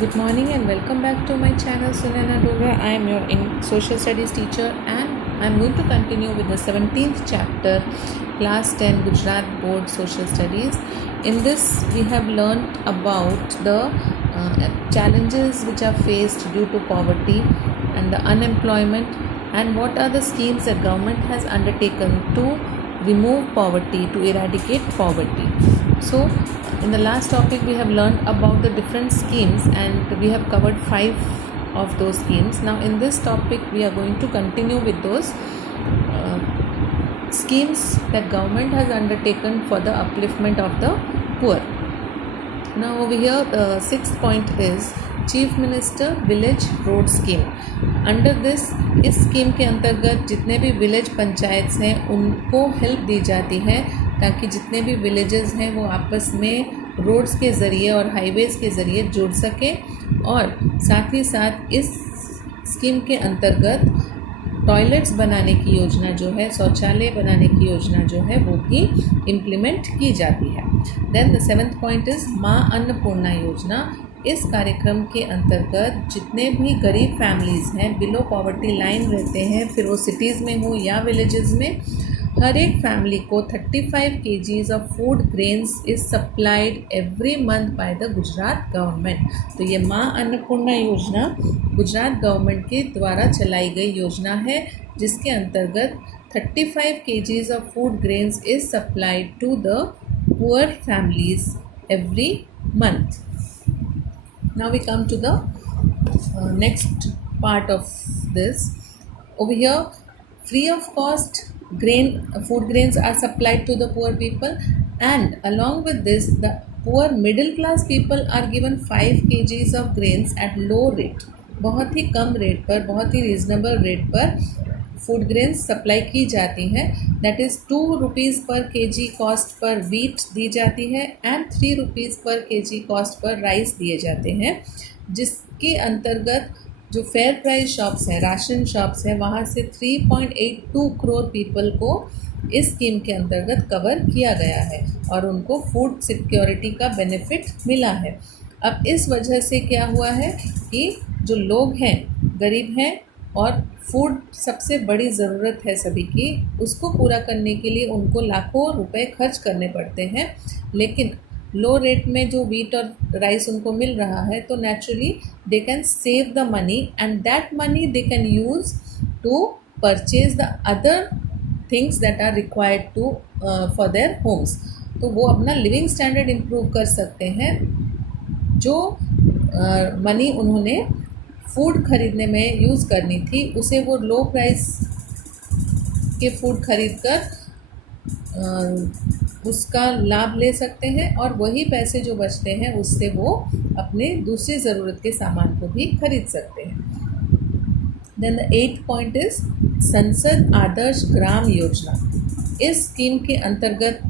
Good morning and welcome back to my channel Sunana Dogra. I am your social studies teacher and I am going to continue with the 17th chapter class 10 Gujarat board social studies. In this we have learnt about the challenges which are faced due to poverty and the unemployment, and what are the schemes that government has undertaken to remove poverty, to eradicate poverty. So in the last topic we have learned about the different schemes and we have covered 5 of those schemes. Now in this topic we are going to continue with those schemes that government has undertaken for the upliftment of the poor. Now over here the 6th point is chief minister village road scheme. Under this, इस scheme के अंतर्गत जितने भी village panchayats हैं उनको help दी जाती है ताकि जितने भी विलेजेस हैं वो आपस में रोड्स के ज़रिए और हाईवेज़ के ज़रिए जुड़ सके, और साथ ही साथ इस स्कीम के अंतर्गत टॉयलेट्स बनाने की योजना जो है, शौचालय बनाने की योजना जो है वो भी इम्प्लीमेंट की जाती है. Then the 7th point is माँ अन्नपूर्णा योजना. इस कार्यक्रम के अंतर्गत जितने भी गरीब फैमिलीज़ हैं, बिलो पॉवर्टी लाइन रहते हैं, फिर वो सिटीज़ में हो या विलेजेस में, हर एक फैमिली को 35 kgs of food grains is supplied every month by the Gujarat government. तो ये माँ अन्नपूर्णा योजना गुजरात गवर्नमेंट के द्वारा चलाई गई योजना है, जिसके अंतर्गत 35 kgs of food grains is supplied to the poor families every month. Now we come to the next part of this. Over here, free of cost food grains are supplied to the poor people, and along with this the poor middle class people are given 5 kgs of grains at low rate. बहुत ही कम rate पर, बहुत ही reasonable rate पर food grains supply की जाती हैं. That is 2 rupees पर kg cost per wheat दी जाती है एंड 3 रुपीज़ पर kg कॉस्ट पर राइस दिए जाते हैं, जिसके अंतर्गत जो फेयर प्राइस शॉप्स हैं, राशन शॉप्स हैं, वहाँ से 3.82 करोड़ पीपल को इस स्कीम के अंतर्गत कवर किया गया है और उनको फूड सिक्योरिटी का बेनिफिट मिला है. अब इस वजह से क्या हुआ है कि जो लोग हैं, गरीब हैं और फूड सबसे बड़ी ज़रूरत है सभी की, उसको पूरा करने के लिए उनको लाखों रुपए खर्च करने पड़ते हैं. लेकिन लो रेट में जो वीट और राइस उनको मिल रहा है, तो naturally they can save the money and that money they can use to purchase the other things that are required to for their homes. तो वो अपना लिविंग स्टैंडर्ड इम्प्रूव कर सकते हैं. जो मनी उन्होंने फूड खरीदने में यूज़ करनी थी, उसे वो लो प्राइस के फूड खरीद कर उसका लाभ ले सकते हैं, और वही पैसे जो बचते हैं उससे वो अपने दूसरी ज़रूरत के सामान को भी खरीद सकते हैं. Then the 8th point is संसद आदर्श ग्राम योजना. इस स्कीम के अंतर्गत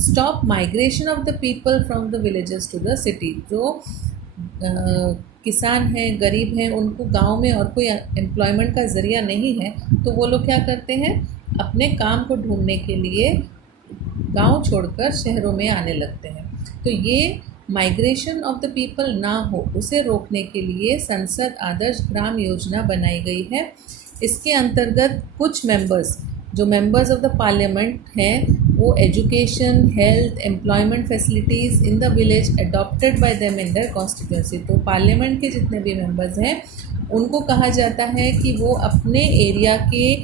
stop migration of the people from the villages to the city. जो किसान हैं, गरीब हैं, उनको गांव में और कोई एम्प्लॉयमेंट का ज़रिया नहीं है, तो वो लोग क्या करते हैं, अपने काम को ढूंढने के लिए गांव छोड़कर शहरों में आने लगते हैं. तो ये माइग्रेशन ऑफ द पीपल ना हो, उसे रोकने के लिए संसद आदर्श ग्राम योजना बनाई गई है. इसके अंतर्गत कुछ जो मेंबर्स ऑफ द पार्लियामेंट हैं, वो education, health, employment facilities in the village adopted by them in their constituency. तो पार्लियामेंट के जितने भी मेंबर्स हैं उनको कहा जाता है कि वो अपने एरिया के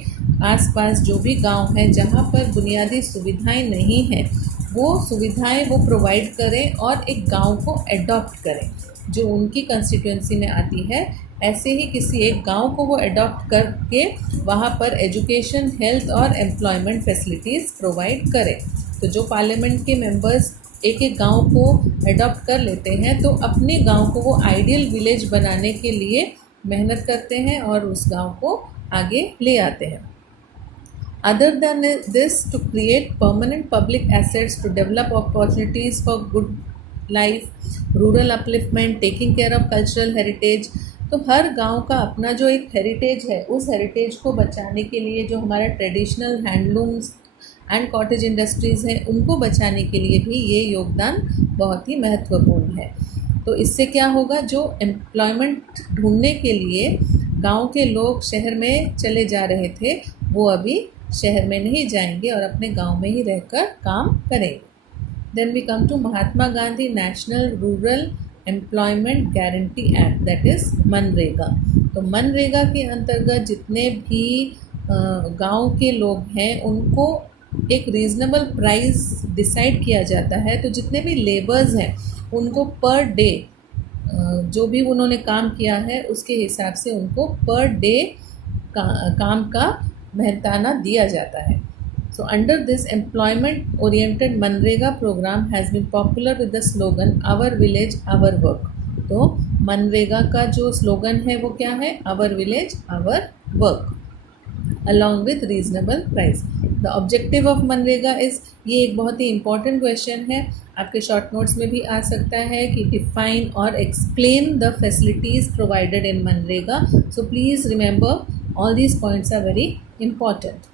आसपास जो भी गांव हैं जहां पर बुनियादी सुविधाएं नहीं हैं, वो सुविधाएं वो प्रोवाइड करें और एक गांव को अडॉप्ट करें जो उनकी कंस्टिट्यूंसी में आती है. ऐसे ही किसी एक गांव को वो अडॉप्ट करके वहाँ पर एजुकेशन, हेल्थ और एम्प्लॉयमेंट फैसिलिटीज़ प्रोवाइड करें. तो जो पार्लियामेंट के मेंबर्स एक एक गांव को अडॉप्ट कर लेते हैं, तो अपने गांव को वो आइडियल विलेज बनाने के लिए मेहनत करते हैं और उस गांव को आगे ले आते हैं. Other than this, to create permanent public assets, to develop opportunities for good life, rural upliftment, taking care of cultural heritage. तो हर गांव का अपना जो एक हेरिटेज है, उस हेरिटेज को बचाने के लिए जो हमारा traditional handlooms and cottage industries हैं, उनको बचाने के लिए भी ये योगदान बहुत ही महत्वपूर्ण है. तो इससे क्या होगा, जो एम्प्लॉयमेंट ढूंढने के लिए गांव के लोग शहर में चले जा रहे थे वो अभी शहर में नहीं जाएंगे और अपने गांव में ही रहकर काम करेंगे। Then we come to Mahatma Gandhi national rural employment guarantee act, that is MNREGA. तो मनरेगा के अंतर्गत जितने भी गांव के लोग हैं उनको एक रीज़नेबल प्राइस डिसाइड किया जाता है। तो जितने भी लेबर्स हैं उनको पर डे जो भी उन्होंने काम किया है उसके हिसाब से उनको पर डे काम का मेहनताना दिया जाता है। So under this employment oriented MNREGA program has been popular with the slogan our village our work। तो मनरेगा का जो स्लोगन है वो क्या है, our village our work along with reasonable price। The objective of MNREGA is, ये एक बहुत ही important question है, आपके शॉर्ट नोट्स में भी आ सकता है कि define और explain the facilities provided in MNREGA. So please remember all these points are very important।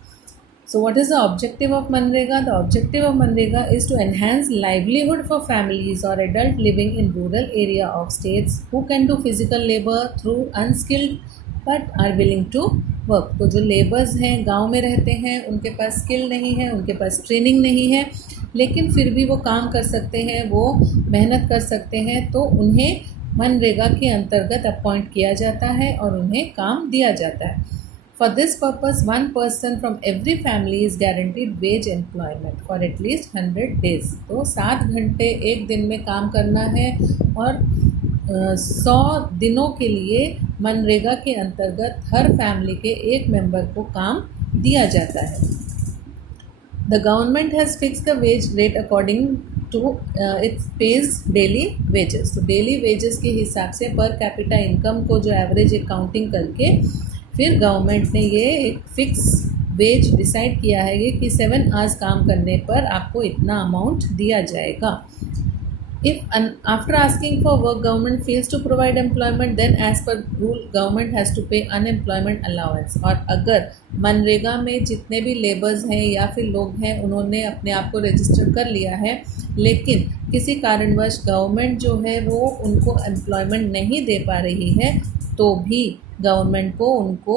So what is the objective of MNREGA? The objective of MNREGA is to enhance livelihood for families or adult living in rural area of states who can do physical labor through unskilled but are willing to work। तो जो labours हैं गांव में रहते हैं उनके पास skill नहीं है, उनके पास ट्रेनिंग नहीं है, लेकिन फिर भी वो काम कर सकते हैं, वो मेहनत कर सकते हैं, तो उन्हें मनरेगा के अंतर्गत अपॉइंट किया जाता है और उन्हें काम दिया जाता है। For this purpose, one person from every family is guaranteed wage employment for at least 100 days। तो 7 घंटे एक दिन में काम करना है और 100 दिनों के लिए मनरेगा के अंतर्गत हर फैमिली के एक मेंबर को काम दिया जाता है। The government has fixed the wage rate according to it pays daily wages। तो डेली वेजेस के हिसाब से पर कैपिटा इनकम को जो एवरेज अकाउंटिंग करके फिर गवर्नमेंट ने ये एक फिक्स वेज डिसाइड किया है कि 7 आवर्स काम करने पर आपको इतना अमाउंट दिया जाएगा। If after asking for work government fails to provide employment then as per rule government has to pay unemployment allowance. और अगर मनरेगा में जितने भी लेबर्स हैं या फिर लोग हैं उन्होंने अपने आप को रजिस्टर कर लिया है लेकिन किसी कारणवश गवर्नमेंट जो है वो उनको एम्प्लॉयमेंट नहीं दे पा रही है तो भी गवर्नमेंट को उनको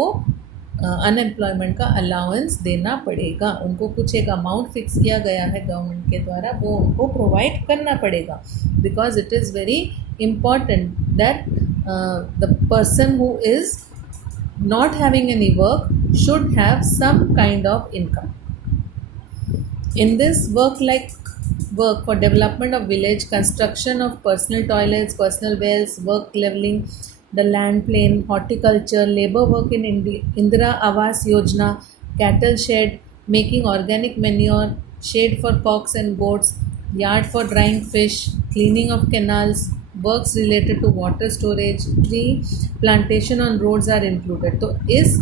अनएम्प्लॉयमेंट का अलाउंस देना पड़ेगा। उनको कुछ एक अमाउंट फिक्स किया गया है गवर्नमेंट के द्वारा, वो उनको प्रोवाइड करना पड़ेगा because it is very important that the person who is not having any work should have some kind of income. In this work for development of village, construction of personal toilets, personal wells, work leveling the land plane, horticulture, labor work in Indira Awas Yojana, cattle shed, making organic manure, shade for cocks and goats, yard for drying fish, cleaning of canals, works related to water storage, tree plantation on roads are included। तो इस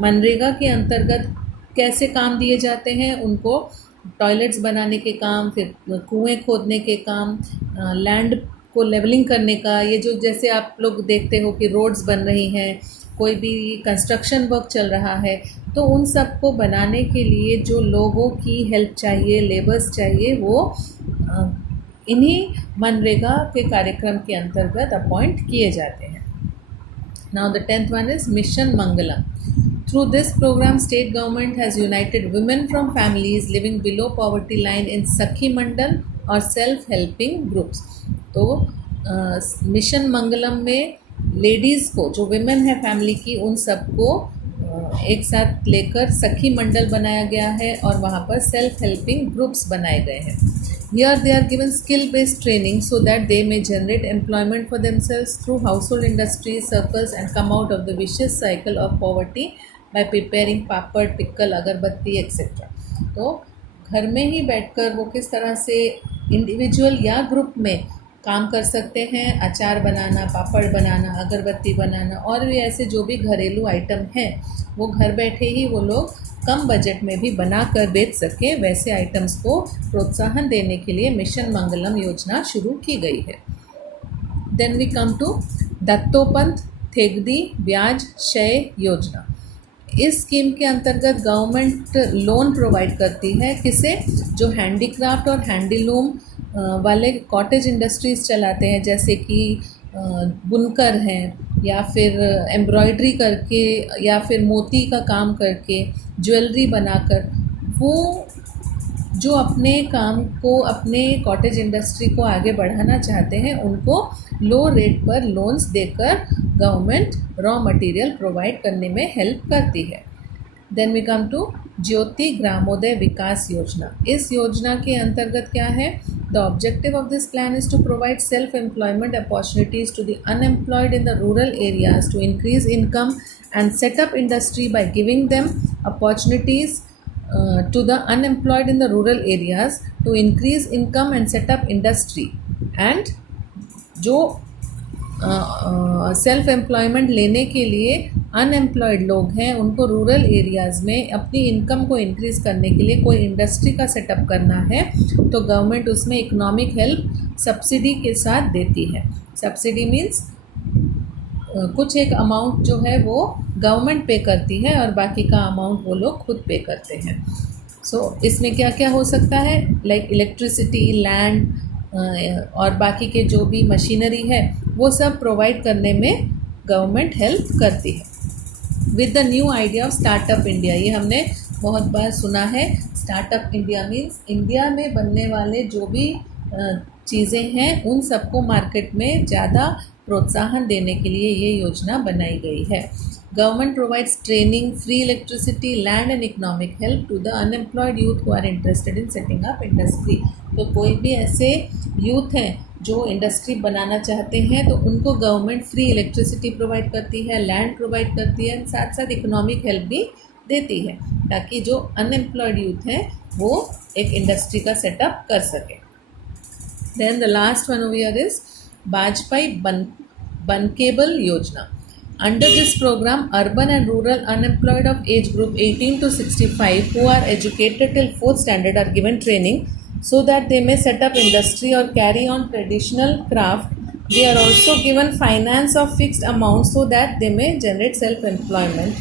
मनरेगा के अंतर्गत कैसे काम दिए जाते हैं, उनको टॉयलेट्स बनाने के काम, फिर कुएं खोदने के काम, लैंड को लेवलिंग करने का, ये जो जैसे आप लोग देखते हो कि रोड्स बन रही हैं, कोई भी कंस्ट्रक्शन वर्क चल रहा है, तो उन सब को बनाने के लिए जो लोगों की हेल्प चाहिए, लेबर्स चाहिए, वो इन्हीं मनरेगा के कार्यक्रम के अंतर्गत अपॉइंट किए जाते हैं। Now the 10th one is mission Mangalam. Through this program, state government has united women from families living below poverty line in Sakhi Mandal और सेल्फ हेल्पिंग ग्रुप्स। तो मिशन मंगलम में लेडीज़ को, जो विमेन है family की, उन सबको एक साथ लेकर सखी मंडल बनाया गया है और वहाँ पर सेल्फ हेल्पिंग ग्रुप्स बनाए गए हैं। Here they are given skill based training so that they may generate employment for themselves through household industries, circles and come out of the vicious cycle of poverty by preparing papad, pickle, अगरबत्ती etcetera. तो घर में ही बैठकर वो किस तरह से individual या ग्रुप में काम कर सकते हैं, अचार बनाना, पापड़ बनाना, अगरबत्ती बनाना और भी ऐसे जो भी घरेलू आइटम हैं वो घर बैठे ही वो लोग कम बजट में भी बना कर बेच सकें, वैसे आइटम्स को प्रोत्साहन देने के लिए मिशन मंगलम योजना शुरू की गई है। Then we come to Dattopant Thengadi ब्याज क्षय योजना। इस स्कीम के अंतर्गत गवर्नमेंट लोन प्रोवाइड करती है, किसे, जो हैंडीक्राफ्ट और हैंडीलूम वाले कॉटेज इंडस्ट्रीज़ चलाते हैं, जैसे कि बुनकर हैं या फिर एम्ब्रॉयडरी करके या फिर मोती का काम करके ज्वेलरी बनाकर, वो जो अपने काम को, अपने कॉटेज इंडस्ट्री को आगे बढ़ाना चाहते हैं, उनको लो रेट पर लोन्स देकर गवर्नमेंट रॉ मटेरियल प्रोवाइड करने में हेल्प करती है। Then we come to Jyoti Gramodaya Vikas Yojana. इस योजना के अंतर्गत क्या है? The objective of this plan is to provide self employment opportunities to the unemployed in the rural areas to increase income and set up industry by giving them opportunities to the unemployed in the rural areas to increase income and set up industry, and जो self employment लेने के लिए unemployed लोग हैं उनको rural areas में अपनी income को इंक्रीज़ करने के लिए कोई इंडस्ट्री का सेटअप करना है, तो गवर्नमेंट उसमें इकोनॉमिक हेल्प सब्सिडी के साथ देती है। सब्सिडी मीन्स कुछ एक अमाउंट जो है वो गवर्नमेंट पे करती है और बाकी का अमाउंट वो लोग खुद पे करते हैं। सो इसमें क्या क्या हो सकता है? लाइक इलेक्ट्रिसिटी, लैंड और बाकी के जो भी मशीनरी है वो सब प्रोवाइड करने में गवर्नमेंट हेल्प करती है। With the new idea of startup India, ये हमने बहुत बार सुना है। स्टार्टअप इंडिया मीन्स इंडिया में बनने वाले जो भी चीज़ें हैं उन सबको मार्केट में ज़्यादा प्रोत्साहन देने के लिए ये योजना बनाई गई है। Government provides training, free electricity, land and economic help to the unemployed youth who are interested in setting up industry. तो कोई भी ऐसे यूथ हैं जो इंडस्ट्री बनाना चाहते हैं तो उनको गवर्नमेंट फ्री इलेक्ट्रिसिटी प्रोवाइड करती है, लैंड प्रोवाइड करती है, साथ साथ इकोनॉमिक हेल्प भी देती है, ताकि जो अनएम्प्लॉयड यूथ हैं वो एक इंडस्ट्री का सेटअप कर सके। Then the last one over here is Vajpayee Bankable Yojana. Under this program, urban and rural unemployed of age group 18 to 65 who are educated till 4th standard are given training so that they may set up industry or carry on traditional craft. They are also given finance of fixed amount so that they may generate self-employment.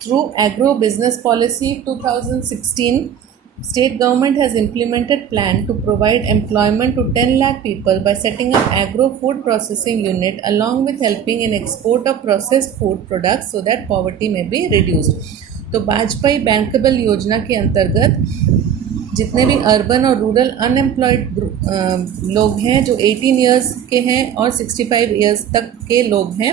Through Agro Business Policy 2016, state government has implemented plan to provide employment to 10 lakh people by setting up agro food processing unit along with helping in export of processed food products so that poverty may be reduced. तो Vajpayee bankable योजना के अंतर्गत जितने भी urban और rural unemployed लोग हैं जो 18 इयर्स के हैं और 65 इयर्स तक के लोग हैं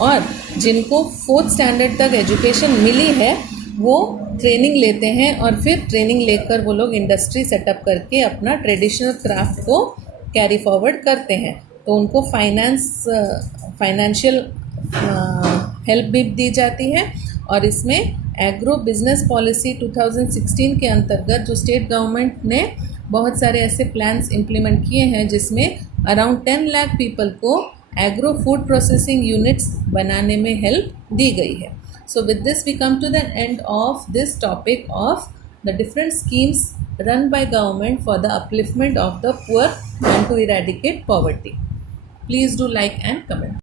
और जिनको 4th स्टैंडर्ड तक एजुकेशन मिली है, वो ट्रेनिंग लेते हैं और फिर ट्रेनिंग लेकर वो लोग इंडस्ट्री सेटअप करके अपना ट्रेडिशनल क्राफ्ट को कैरी फॉरवर्ड करते हैं। तो उनको फाइनेंशियल हेल्प भी दी जाती है। और इसमें एग्रो बिजनेस पॉलिसी 2016 के अंतर्गत जो स्टेट गवर्नमेंट ने बहुत सारे ऐसे प्लान्स इम्प्लीमेंट किए हैं जिसमें अराउंड 10 लाख पीपल को एग्रो फूड प्रोसेसिंग यूनिट्स बनाने में हेल्प दी गई है। So with this we come to the end of this topic of the different schemes run by government for the upliftment of the poor and to eradicate poverty. Please do like and comment.